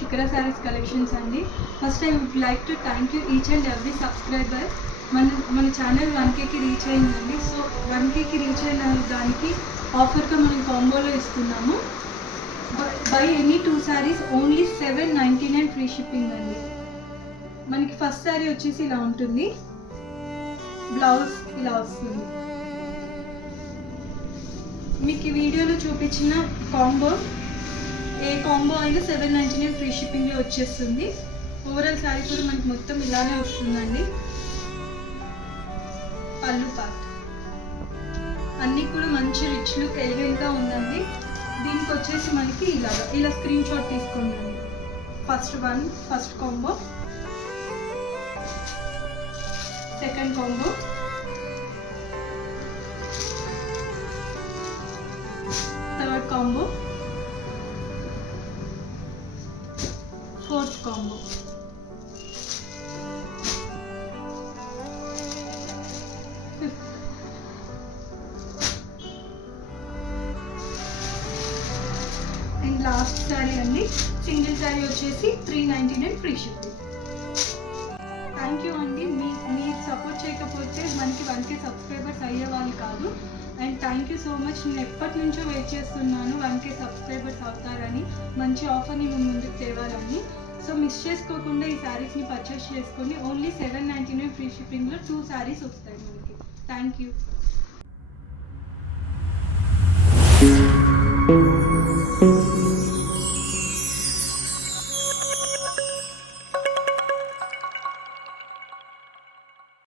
శిఖర శారీస్ కలెక్షన్స్ అండి. First I would like to thank you each and every subscriber. మన channel 1Kకి reach అయిందండి. సో 1Kకి రీచ్ అయిన దానికి ఆఫర్గా మనం కాంబోలో ఇస్తున్నాము. Buy any 2 sarees only 799 free shipping అండి. మనకి ఫస్ట్ శారీ వచ్చేసి ఇలా ఉంటుంది, బ్లౌజ్ ఇలా వస్తుంది. మీకు ఈ వీడియోలో చూపించిన కాంబో ఏ కాంబో అయినా 799 ఫ్రీ షిప్పింగ్లో వచ్చేస్తుంది. ఓవరాల్ శారీ కూడా మనకి మొత్తం ఇలానే వస్తుందండి. పళ్ళు పార్ట్ అన్నీ కూడా మంచి రిచ్ లుక్ ఎలిగెంట్గా ఉందండి. దీనికి వచ్చేసి మనకి ఇలా స్క్రీన్ షాట్ తీసుకోండి. First combo, second combo, third combo, fourth combo. And last sari అండి. సింగిల్ శారీ వచ్చేసి 399 ఫ్రీ షిప్పింగ్. థ్యాంక్ యూ అండి. మీరు సపోర్ట్ చేయకపోతే మనకి 1K సబ్స్క్రైబర్స్ అయ్యేవాళ్ళు కాదు. And thank you so much. నేను ఎప్పటి నుంచో వెయిట్ చేస్తున్నాను 1K సబ్స్క్రైబర్స్ అవుతారని, మంచి ఆఫర్ని మేము ముందుకు తేవాలని. సో మిస్ చేసుకోకుండా ఈ శారీస్ని పర్చేస్ చేసుకొని ఓన్లీ 799 ఫ్రీ షిప్పింగ్లో 2 sarees వస్తాయి మనకి. Thank you.